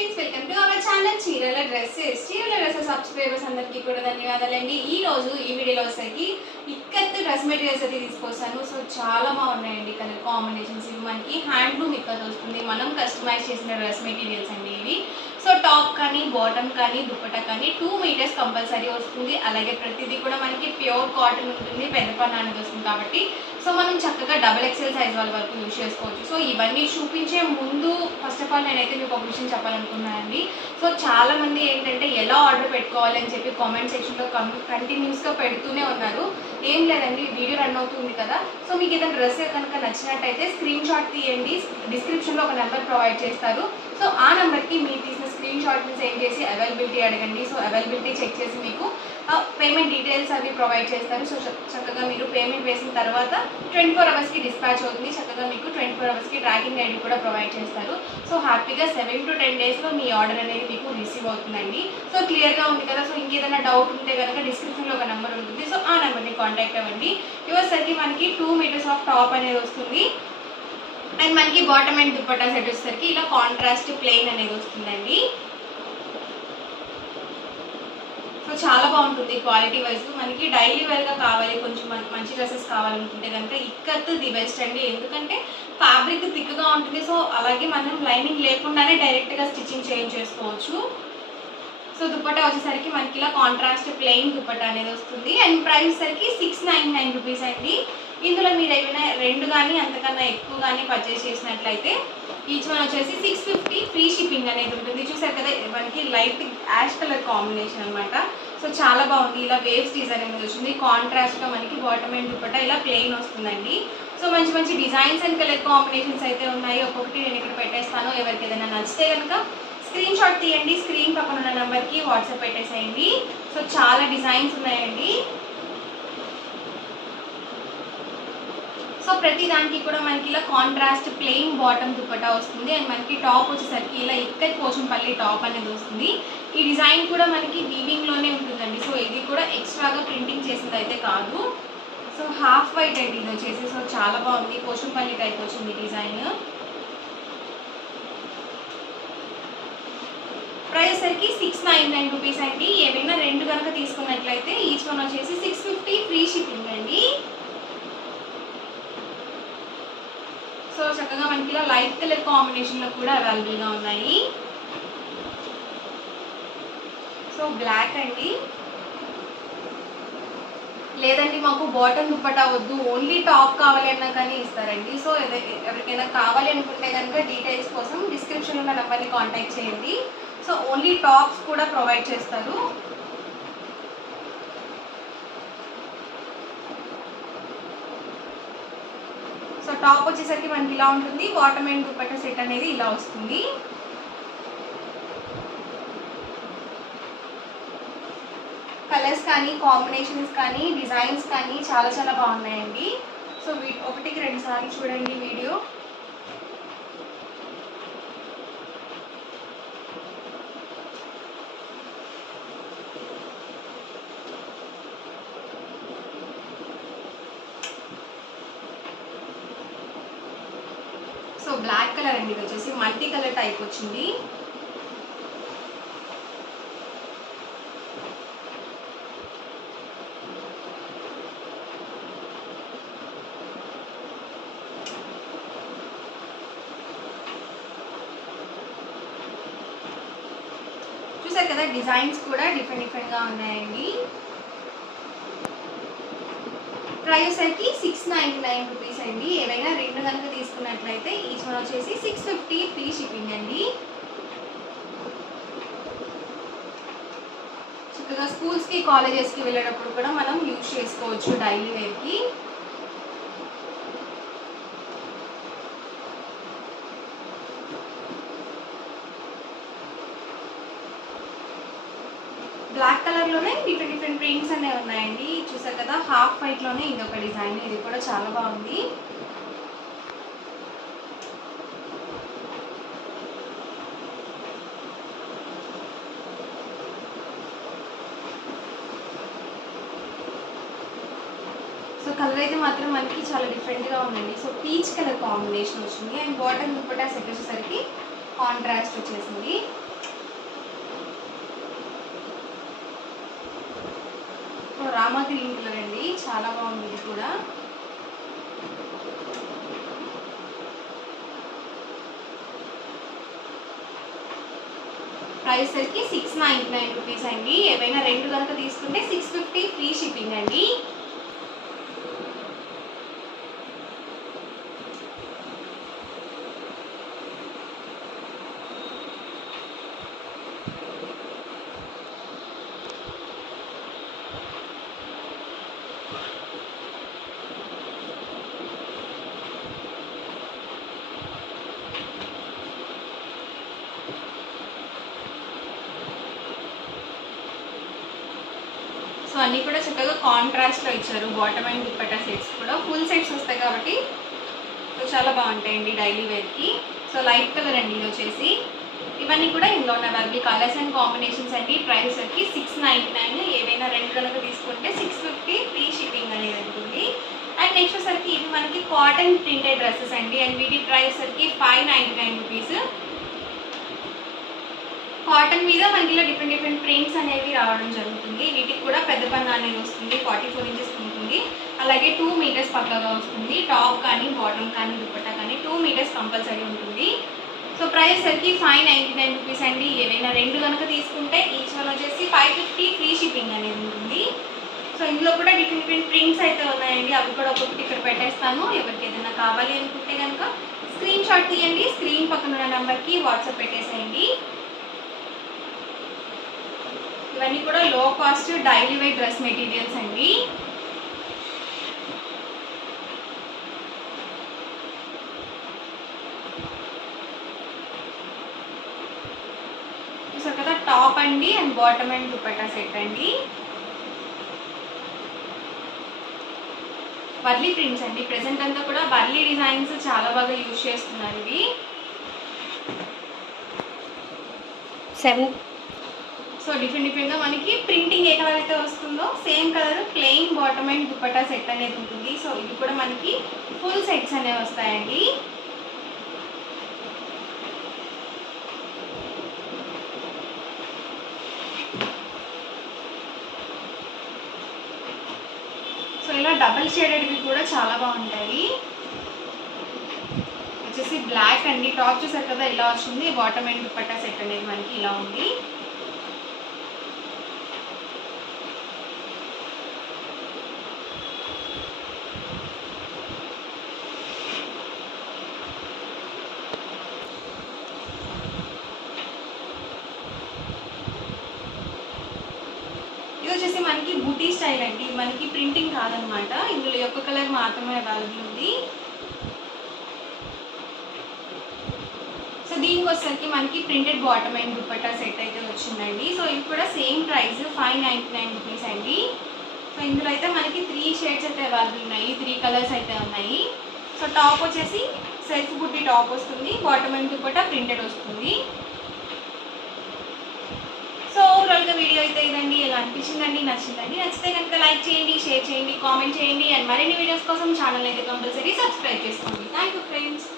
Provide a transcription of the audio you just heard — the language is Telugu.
వెల్కమ్ టు అవర్ ఛానల్ చీరల డ్రెస్సెస్ సబ్స్క్రైబర్స్ అందరికీ కూడా ధన్యవాదాలండి. ఈ రోజు ఈ వీడియోలో వచ్చేసరికి ఇక్కత్ డ్రెస్ మెటీరియల్స్ అయితే తీసుకొస్తాను. సో చాలా బాగున్నాయండి కలర్ కాంబినేషన్స్. ఇవి మనకి హ్యాండ్లూమ్ ఇక్కత్ వస్తుంది. మనం కస్టమైజ్ చేసిన డ్రెస్ మెటీరియల్స్ అండి ఇవి. సో టాప్ కానీ బాటమ్ కానీ దుపట్టా కానీ 2 మీటర్స్ కంపల్సరీ వస్తుంది. అలాగే ప్రతిదీ కూడా మనకి ప్యూర్ కాటన్ ఉంటుంది, పెద్ద పని అనేది వస్తుంది కాబట్టి సో మనం చక్కగా డబుల్ ఎక్సెల్ సైజ్ వాళ్ళ వరకు యూజ్ చేసుకోవచ్చు. సో ఇవన్నీ చూపించే ముందు ఫస్ట్ ఆఫ్ ఆల్ నేనైతే మీకు ఒక విషయం చెప్పాలనుకున్నానండి. సో చాలామంది ఏంటంటే ఎలా ఆర్డర్ పెట్టుకోవాలి అని చెప్పి కామెంట్ సెక్షన్లో కంటిన్యూస్గా పెడుతూనే ఉన్నారు. ఏం లేదండి, వీడియో రన్ అవుతుంది కదా, సో మీకు ఏదైనా డ్రెస్ కనుక నచ్చినట్టయితే స్క్రీన్ షాట్ తీయండి. డిస్క్రిప్షన్లో ఒక నెంబర్ ప్రొవైడ్ చేస్తారు. సో ఆ నెంబర్కి మీరు తీసిన స్క్రీన్ షాట్ని సెండ్ చేసి అవైలబిలిటీ అడగండి. సో అవైలబిలిటీ చెక్ చేసి మీకు పేమెంట్ డీటెయిల్స్ అవి ప్రొవైడ్ చేస్తారు. సో చక్కగా మీరు పేమెంట్ వేసిన తర్వాత 24 అవర్స్కి డిస్పాచ్ అవుతుంది. చక్కగా మీకు 24 అవర్స్కి ట్రాకింగ్ ఐడి కూడా ప్రొవైడ్ చేస్తారు. సో హ్యాపీగా 7 to 10 డేస్లో మీ ఆర్డర్ అనేది మీకు రిసీవ్ అవుతుందండి. సో క్లియర్గా ఉంది కదా. సో ఇంకేదైనా డౌట్ ఉంటే కనుక డిస్క్రిప్షన్లో ఒక నెంబర్ ఉంటుంది. సో ఆ నెంబర్ని కాంటాక్ట్ అవ్వండి. ఇవసరికి మనకి 2 మీటర్స్ ఆఫ్ టాప్ అనేది వస్తుంది. అండ్ మనకి బాటమ్ అండ్ దుపట్టా సెట్ వచ్చేసరికి ఇలా కాంట్రాస్ట్ ప్లెయిన్ అనేది వస్తుందండి. సో చాలా బాగుంటుంది క్వాలిటీ వైజ్. మనకి డైలీ వేర్గా కావాలి, కొంచెం మంచి డ్రెస్సెస్ కావాలనుకుంటే కనుక ఇక్కత్ ది బెస్ట్ అండి. ఎందుకంటే ఫ్యాబ్రిక్ థిక్గా ఉంటుంది. సో అలాగే మనం లైనింగ్ లేకుండానే డైరెక్ట్గా స్టిచ్చింగ్ చేసుకోవచ్చు. సో దుపట్టా వచ్చేసరికి మనకి ఇలా కాంట్రాస్ట్ ప్లెయిన్ దుపట్టా అనేది వస్తుంది. అండ్ ప్రైస్ సరికి 699 రూపీస్ అండి. ఇందులో మీరు ఏమైనా 2 కానీ అంతకన్నా ఎక్కువ కానీ పర్చేస్ చేసినట్లయితే ఈచ్ వన్ వచ్చేసి 650 ఫ్రీ షిప్పింగ్ అనేది ఉంటుంది. చూసారు కదా, మనకి లైట్ యాష్ కలర్ కాంబినేషన్ అనమాట. సో చాలా బాగుంది. ఇలా వేవ్స్ డిజైన్ అనేది వచ్చింది. కాంట్రాస్ట్గా మనకి బాటమ్ అండ్ దుపట్టా ఇలా ప్లెయిన్ వస్తుందండి. సో మంచి మంచి డిజైన్స్ అండ్ కలర్ కాంబినేషన్స్ అయితే ఉన్నాయి. ఒక్కొక్కటి నేను ఇక్కడ పెట్టేస్తాను. ఎవరికి ఏదైనా నచ్చితే కనుక స్క్రీన్ షాట్ తీయండి, స్క్రీన్ పక్కన ఉన్న నెంబర్కి వాట్సాప్ పెట్టేసేయండి. సో చాలా డిజైన్స్ ఉన్నాయండి. సో ప్రతి దానికి కూడా మనకి ఇలా కాంట్రాస్ట్ ప్లెయిన్ బాటమ్ దుపట్టా వస్తుంది. అండ్ మనకి టాప్ వచ్చేసరికి ఇలా ఇక్కత్ పోచంపల్లి టాప్ అనేది వస్తుంది. ఈ డిజైన్ కూడా మనకి వీవింగ్లోనే ఉంటుందండి. సో ఇది కూడా ఎక్స్ట్రాగా ప్రింటింగ్ చేసింది అయితే కాదు. సో హాఫ్ వైట్ అండి ఇది వచ్చేసి. సో చాలా బాగుంది, పోచంపల్లి టైప్ వచ్చింది డిజైన్. ప్రైస్ సరికి 699 రూపీస్ అండి. ఏమైనా 2 కనుక తీసుకున్నట్లయితే ఈచ్ వన్ వచ్చేసి 650 ఫ్రీ షిప్పింగ్ అండి. సో చక్కగా మనకి ఇలా లైట్ కలర్ కాంబినేషన్లో కూడా అవైలబుల్గా ఉన్నాయి. సో బ్లాక్ అండి. లేదండి మాకు బాటమ్ దుపట్టా వద్దు, ఓన్లీ టాప్ కావాలి అన్నా కానీ ఇస్తారండి. సో ఎవరికైనా కావాలి అనుకుంటే కనుక డీటెయిల్స్ కోసం డిస్క్రిప్షన్లో ఉన్న నెంబర్ని కాంటాక్ట్ చేయండి. సో ఓన్లీ టాప్స్ కూడా ప్రొవైడ్ చేస్తారు. సో టాప్ వచ్చేసరికి మనకి ఇలా ఉంటుంది. బాటమ్ అండ్ దుపట్టా సెట్ అనేది ఇలా వస్తుంది. కలర్స్ కానీ కాంబినేషన్స్ కానీ డిజైన్స్ కానీ చాలా చాలా బాగున్నాయండి. సో ఒకటికి 2 సార్లు చూడండి వీడియో. సో బ్లాక్ కలర్ అండి, ఇది వచ్చేసి మల్టీ కలర్ టైప్ వచ్చింది. చూసారు కదా, డిజైన్స్ కూడా డిఫరెంట్గా ఉన్నాయండి. ప్రైస్ సరికి 699 రూపీస్ అండి. ఏవైనా 2 కనుక తీసుకున్నట్లయితే ఈచ్ వన్ వచ్చేసి 650 ఫ్రీ షిప్పింగ్ అండి. చక్కగా స్కూల్స్కి కాలేజెస్కి వెళ్ళేటప్పుడు కూడా మనం యూజ్ చేసుకోవచ్చు డైలీ వేర్కి. బ్లాక్ కలర్లోనే డిఫరెంట్ ప్రింట్స్ అనేవి ఉన్నాయండి. చూసారు కదా, హాఫ్ వైట్లోనే ఇది ఒక డిజైన్. ఇది కూడా చాలా బాగుంది. సో కలర్ అయితే మాత్రం మనకి చాలా డిఫరెంట్గా ఉందండి. సో పీచ్ కలర్ కాంబినేషన్ వచ్చింది. అండ్ బాటమ్ దుపట్టా సెట్ వచ్చేసరికి కాంట్రాస్ట్ వచ్చేసింది. రామా గ్రీన్ కలర్ అండి, చాలా బాగుంది ఇది కూడా. ప్రైస్ సరికి 699 రూపీస్ అండి. ఏవైనా రెండు కనుక తీసుకుంటే 650 ఫ్రీ షిప్పింగ్ అండి. సో అన్నీ కూడా చక్కగా కాంట్రాస్ట్లో ఇచ్చారు. బాటమ్ అండ్ దుపట్టా సెట్స్ కూడా ఫుల్ సెట్స్ వస్తాయి కాబట్టి సో చాలా బాగుంటాయండి డైలీ వేర్కి. సో లైట్ కలర్ అండి ఇది వచ్చేసి. ఇవన్నీ కూడా ఇందులో ఉన్న అవైలబుల్ కలర్స్ అండ్ కాంబినేషన్స్ అండి. ప్రైస్ వచ్చి 699. ఏవైనా రెండు కనుక తీసుకుంటే 650 ఫ్రీ షిప్పింగ్ అనేది ఉంటుంది. అండ్ నెక్స్ట్ వచ్చేసరికి ఇవి మనకి కాటన్ ప్రింటెడ్ డ్రెస్సెస్ అండి. అండ్ వీటి ప్రైస్ వచ్చి 599 రూపీస్. కాటన్ మీద మనకి ఇలా డిఫరెంట్ ప్రింట్స్ అనేవి రావడం జరుగుతుంది. వీటికి కూడా పెద్ద పన్ను అనేది వస్తుంది, 44 ఇంచెస్ ఉంటుంది. అలాగే 2 మీటర్స్ పక్కగా వస్తుంది. టాప్ కానీ బాటమ్ కానీ దుపట్టా కానీ 2 మీటర్స్ కంపల్సరీ ఉంటుంది. సో ప్రైస్ సరికి 599 రూపీస్ అండి. ఏవైనా రెండు కనుక తీసుకుంటే ఈచ్ వన్ వచ్చేసి 550 ఫ్రీ షిప్పింగ్ అనేది ఉంటుంది. సో ఇందులో కూడా డిఫరెంట్ ప్రింట్స్ అయితే ఉన్నాయండి. అవి కూడా ఒక్కొక్కటి ఇక్కడ పెట్టేస్తాను. ఎవరికి ఏదైనా కావాలి అనుకుంటే కనుక స్క్రీన్ షాట్ తీయండి. స్క్రీన్ పక్కన ఉన్న నెంబర్కి వాట్సాప్ పెట్టేసేయండి. ఇవన్నీ కూడా low cost daily wear dress materials అండి. చూసారు కదా, టాప్ అండి and bottom and dupatta set అండి. వర్లీ ప్రింట్స్ అండి. ప్రెసెంట్ అంతా కూడా వర్లీ డిజైన్స్ చాలా బాగా యూజ్ చేస్తున్నారు ఇవి. 7. సో డిఫరెంట్గా మనకి ప్రింటింగ్ ఏ కలర్ అయితే వస్తుందో same colour plain bottom and dupatta set అనేది ఉంటుంది. సో ఇది కూడా మనకి ఫుల్ సెట్స్ అనేవి వస్తాయండి. సో ఇలా డబల్ షేడెడ్వి కూడా చాలా బాగుంటాయి. వచ్చేసి బ్లాక్ అండి. టాప్ చూసారు కదా ఇలా వస్తుంది. బాటమ్ అండ్ దుపట్టా సెట్ అనేది మనకి ఇలా ఉంది. ఇది వచ్చేసి మనకి బూటీ స్టైల్ అండి. మనకి ప్రింటింగ్ కాదనమాట. ఇందులో యొక్క కలర్ మాత్రమే అవైలబుల్ ఉంది. సో దీనికి వచ్చేసరికి మనకి printed bottom and dupatta set అయితే వచ్చిందండి. సో ఇవి కూడా సేమ్ ప్రైస్ 599 రూపీస్ అండి. సో ఇందులో అయితే మనకి 3 షేడ్స్ అయితే అవైలబుల్ ఉన్నాయి. 3 కలర్స్ అయితే ఉన్నాయి. సో టాప్ వచ్చేసి సెల్ఫ్ బుట్టి టాప్ వస్తుంది. బాటమ్ అండ్ దుపట్టా ప్రింటెడ్ వస్తుంది. సో ఓవరాల్గా వీడియో అయితే ఇదండి. ఎలా అనిపించిందండి? నచ్చిందండి? నచ్చితే కనుక లైక్ చేయండి, షేర్ చేయండి, కామెంట్ చేయండి. అండ్ మరిన్ని వీడియోస్ కోసం ఛానల్ అయితే కంపల్సరీ సబ్స్క్రైబ్ చేసుకోండి. Thank you friends.